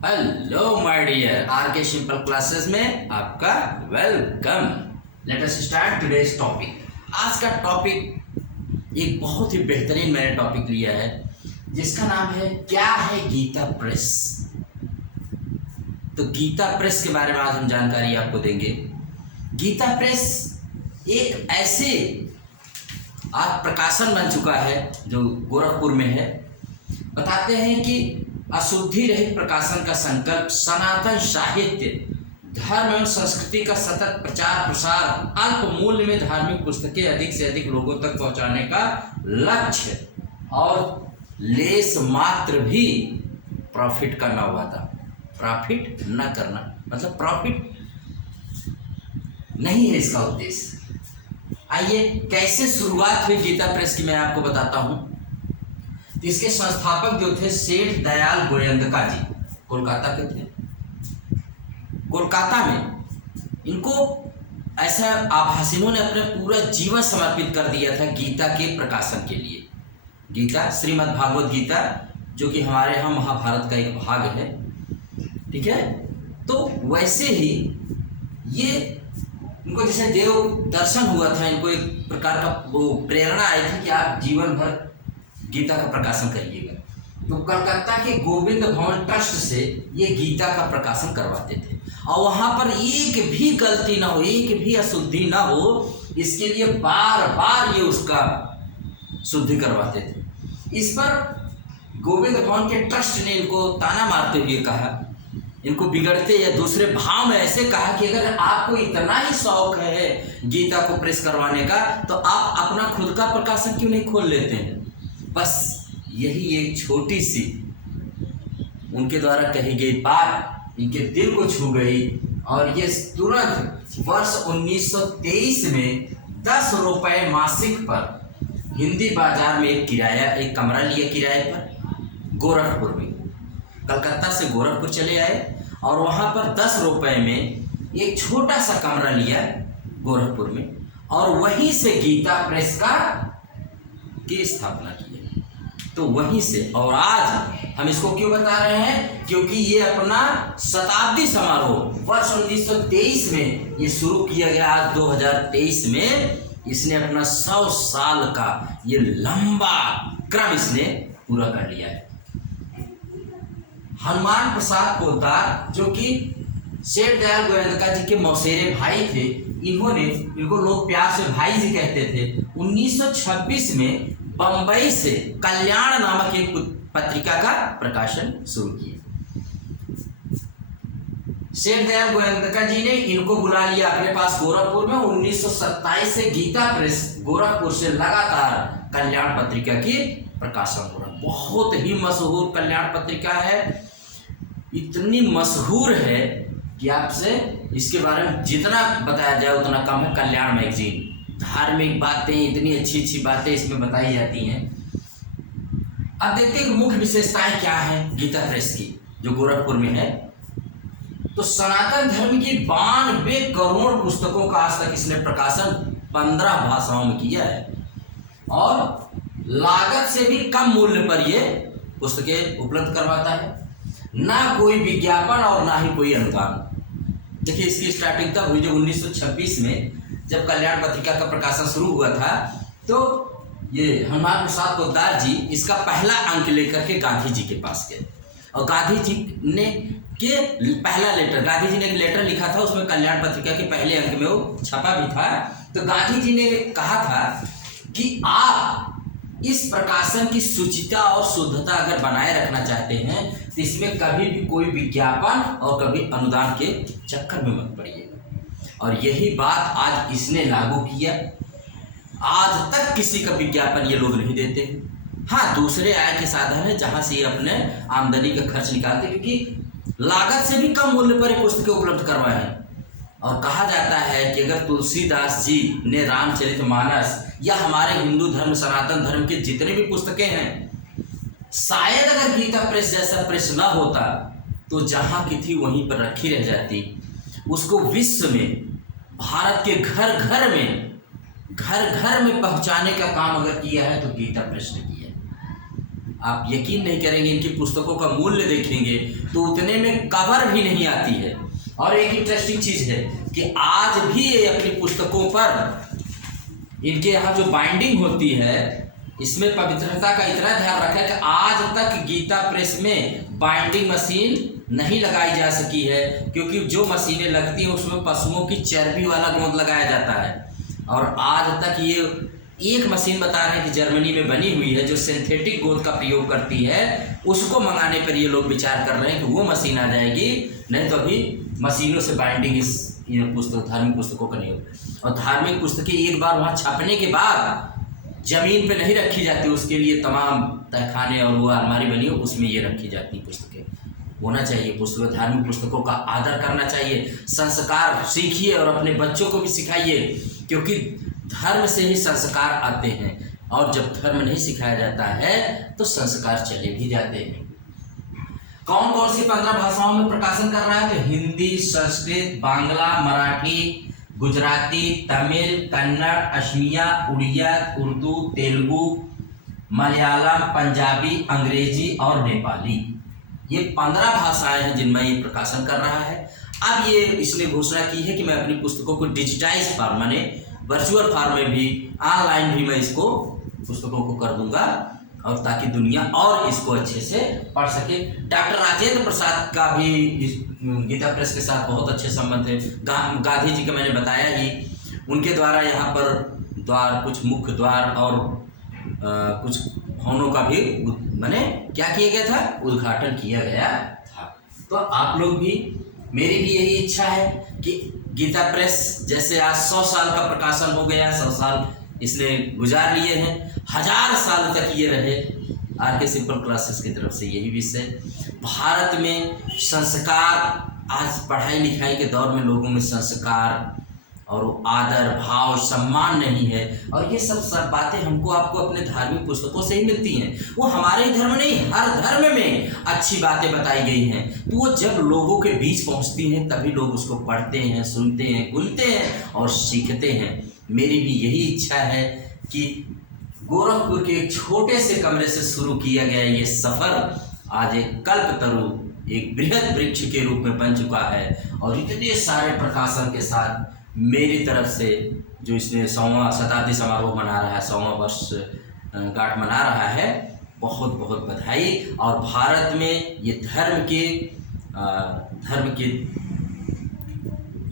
Hello my dear are के simple classes में आपका welcome. Let us start today's topic. आज का टॉपिक एक बहुत ही बेहतरीन मैंने टॉपिक लिया है जिसका नाम है क्या है गीता प्रेस। तो गीता प्रेस के बारे में आज हम जानकारी आपको देंगे। गीता प्रेस एक ऐसे आज प्रकाशन बन चुका है जो गोरखपुर में है। बताते हैं कि अशुद्धि रहित प्रकाशन का संकल्प सनातन साहित्य धर्म एवं संस्कृति का सतत प्रचार प्रसार अल्प मूल्य में धार्मिक पुस्तकें अधिक से अधिक लोगों तक पहुंचाने का लक्ष्य और लेस मात्र भी प्रॉफिट का न वादा। प्रॉफिट न करना मतलब प्रॉफिट नहीं है इसका उद्देश्य। आइए कैसे शुरुआत हुई गीता प्रेस की मैं आपको बताता हूं। इसके संस्थापक जो थे सेठ दयाल गोयंदका जी कोलकाता के थे। कोलकाता में इनको ऐसा आभास इन्होंने अपने पूरा जीवन समर्पित कर दिया था गीता के प्रकाशन के लिए। गीता श्रीमद् भागवत गीता जो कि हमारे यहाँ महाभारत का एक भाग है, ठीक है। तो वैसे ही ये इनको जैसे देव दर्शन हुआ था, इनको एक प्रकार का वो प्रेरणा आई थी कि आप जीवन भर गीता का प्रकाशन करिएगा। तो कलकत्ता के गोविंद भवन ट्रस्ट से ये गीता का प्रकाशन करवाते थे और वहां पर एक भी गलती ना हो, एक भी अशुद्धि ना हो, इसके लिए बार बार ये उसका शुद्धि करवाते थे। इस पर गोविंद भवन के ट्रस्ट ने इनको ताना मारते हुए कहा, इनको बिगड़ते या दूसरे भाव में ऐसे कहा कि अगर आपको इतना ही शौक है गीता को प्रेस करवाने का तो आप अपना खुद का प्रकाशन क्यों नहीं खोल लेते हैं। बस यही एक छोटी सी उनके द्वारा कही गई बात इनके दिल को छू गई और ये तुरंत वर्ष 1923 में 10 रुपए मासिक पर हिंदी बाजार में एक कमरा लिया किराए पर गोरखपुर में। कलकत्ता से गोरखपुर चले आए और वहाँ पर 10 रुपए में एक छोटा सा कमरा लिया गोरखपुर में और वहीं से गीता प्रेस की स्थापना की। तो वहीं से और आज हम इसको क्यों बता रहे हैं, क्योंकि ये अपना शताब्दी समारोह वर्ष 1923 में ये शुरू किया गया। आज 2023 में इसने अपना 100 साल का ये लंबा क्रम इसने पूरा कर लिया है। हनुमान प्रसाद पोद्दार जो कि सेठ दयाल गोयंदका जी के मौसेरे भाई थे, इनको लोग प्यार से भाई जी कहते थे। 1926 में बंबई से कल्याण नामक एक पत्रिका का प्रकाशन शुरू किया। सेठ दयाल गोयंदका जी ने इनको बुला लिया अपने पास गोरखपुर में। 1927 से गीता प्रेस गोरखपुर से लगातार कल्याण पत्रिका की प्रकाशन हो रहा है। बहुत ही मशहूर कल्याण पत्रिका है, इतनी मशहूर है कि आपसे इसके बारे में जितना बताया जाए उतना कम है। कल्याण मैगजीन धार्मिक बातें, इतनी अच्छी अच्छी बातें इसमें बताई जाती हैं। अब देखते हैं कि मुख्य विशेषताएं क्या है गीता प्रेस की जो गोरखपुर में है। तो सनातन धर्म की 92 करोड़ पुस्तकों का आज तक इसने प्रकाशन 15 भाषाओं में किया है और लागत से भी कम मूल्य पर ये पुस्तकें उपलब्ध करवाता है। ना कोई विज्ञापन और ना ही कोई अनुदान। देखिए इसकी स्टार्टिंग तब हुई जो 1926 में जब कल्याण पत्रिका का प्रकाशन शुरू हुआ था। तो ये हनुमान प्रसाद पोद्दार जी इसका पहला अंक लेकर के गांधी जी के पास गए और गांधी जी ने पहला लेटर, गांधी जी ने एक लेटर लिखा था, उसमें कल्याण पत्रिका के पहले अंक में वो छपा भी था। तो गांधी जी ने कहा था कि आप इस प्रकाशन की शुचिता और शुद्धता अगर बनाए रखना चाहते हैं तो इसमें कभी भी कोई विज्ञापन और कभी अनुदान के चक्कर में मत पड़िएगा। और यही बात आज इसने लागू किया। आज तक किसी का विज्ञापन ये लोग नहीं देते हैं। हाँ, दूसरे आय के साधन है जहाँ से ये अपने आमदनी का खर्च निकालते, क्योंकि लागत से भी कम मूल्य पर ये पुस्तकें उपलब्ध करवाए हैं। और कहा जाता है कि अगर तुलसीदास जी ने रामचरितमानस या हमारे हिंदू धर्म सनातन धर्म के जितने भी पुस्तकें हैं, शायद अगर गीता प्रेस जैसा प्रेस न होता तो जहाँ की थी वहीं पर रखी रह जाती। उसको विश्व में भारत के घर घर में पहुंचाने का काम अगर किया है तो गीता प्रेस ने किया है। आप यकीन नहीं करेंगे, इनकी पुस्तकों का मूल्य देखेंगे तो उतने में कवर भी नहीं आती है। और एक इंटरेस्टिंग चीज़ है कि आज भी ये अपनी पुस्तकों पर इनके यहाँ जो बाइंडिंग होती है इसमें पवित्रता का इतना ध्यान रखा है कि आज तक गीता प्रेस में बाइंडिंग मशीन नहीं लगाई जा सकी है, क्योंकि जो मशीनें लगती हैं उसमें पशुओं की चर्बी वाला गोंद लगाया जाता है। और आज तक ये एक मशीन बता रहे हैं कि जर्मनी में बनी हुई है जो सिंथेटिक गोंद का प्रयोग करती है, उसको मंगाने पर ये लोग विचार कर रहे हैं कि वो मशीन आ जाएगी, नहीं तो अभी मशीनों से बाइंडिंग इस पुस्तक धार्मिक पुस्तकों का नहीं होता। और धार्मिक पुस्तकें एक बार वहाँ छपने के बाद जमीन पे नहीं रखी जाती, उसके लिए तमाम तहखाने और वो अलमारी बनी हो उसमें ये रखी जाती पुस्तकें। होना चाहिए पुस्तकों, धार्मिक पुस्तकों का आदर करना चाहिए, संस्कार सीखिए और अपने बच्चों को भी सिखाइए, क्योंकि धर्म से ही संस्कार आते हैं और जब धर्म नहीं सिखाया जाता है तो संस्कार चले भी जाते हैं। कौन कौन सी 15 भाषाओं में प्रकाशन कर रहा है? तो हिंदी, संस्कृत, बांग्ला, मराठी, गुजराती, तमिल, कन्नड़, असमिया, उड़िया, उर्दू, तेलुगु, मलयालम, पंजाबी, अंग्रेजी और नेपाली। ये 15 भाषाएं हैं जिनमें ये प्रकाशन कर रहा है। अब ये इसने घोषणा की है कि मैं अपनी पुस्तकों को डिजिटाइज फॉर्म माने वर्चुअल फॉर्म में भी, ऑनलाइन भी मैं इसको पुस्तकों को कर दूंगा, और ताकि दुनिया और इसको अच्छे से पढ़ सके। डॉक्टर राजेंद्र प्रसाद का भी इस गीता प्रेस के साथ बहुत अच्छे संबंध है। गांधी जी का मैंने बताया ही, उनके द्वारा यहाँ पर द्वार, कुछ मुख्य द्वार और कुछ भवनों का भी मैंने क्या किया गया था, उद्घाटन किया गया था। तो आप लोग भी, मेरी भी यही इच्छा है कि गीता प्रेस जैसे आज 100 साल का प्रकाशन हो गया, 100 साल इसने गुजार लिए हैं, 1000 साल तक ये रहे। आर के सिंपल क्लासेस की तरफ से यही विषय, भारत में संस्कार, आज पढ़ाई लिखाई के दौर में लोगों में संस्कार और आदर भाव सम्मान नहीं है, और ये सब बातें हमको आपको अपने धार्मिक पुस्तकों से ही मिलती हैं। वो हमारे ही धर्म नहीं, हर धर्म में अच्छी बातें बताई गई हैं, तो वो जब लोगों के बीच पहुंचती हैं तभी लोग उसको पढ़ते हैं, सुनते हैं, घुलते हैं और सीखते हैं। मेरी भी यही इच्छा है कि गोरखपुर के एक छोटे से कमरे से शुरू किया गया ये सफ़र आज एक कल्पतरु, एक बृहद वृक्ष के रूप में बन चुका है, और इतने सारे प्रकाशन के साथ मेरी तरफ से जो इसने 100वां शताब्दी समारोह मना रहा है, 100वां वर्ष गांठ मना रहा है, बहुत बहुत बधाई। और भारत में ये धर्म के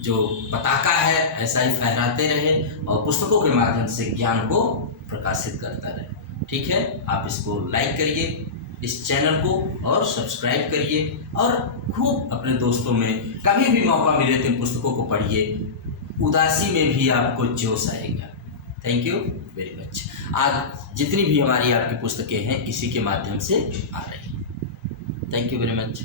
जो पताका है ऐसा ही फहराते रहे और पुस्तकों के माध्यम से ज्ञान को प्रकाशित करता रहे। ठीक है, आप इसको लाइक करिए इस चैनल को और सब्सक्राइब करिए, और खूब अपने दोस्तों में कभी भी मौका मिले तो पुस्तकों को पढ़िए, उदासी में भी आपको जोश आएगा। Thank you very much. आज जितनी भी हमारी आपकी पुस्तकें हैं इसी के माध्यम से आ रही हैं। Thank you very much.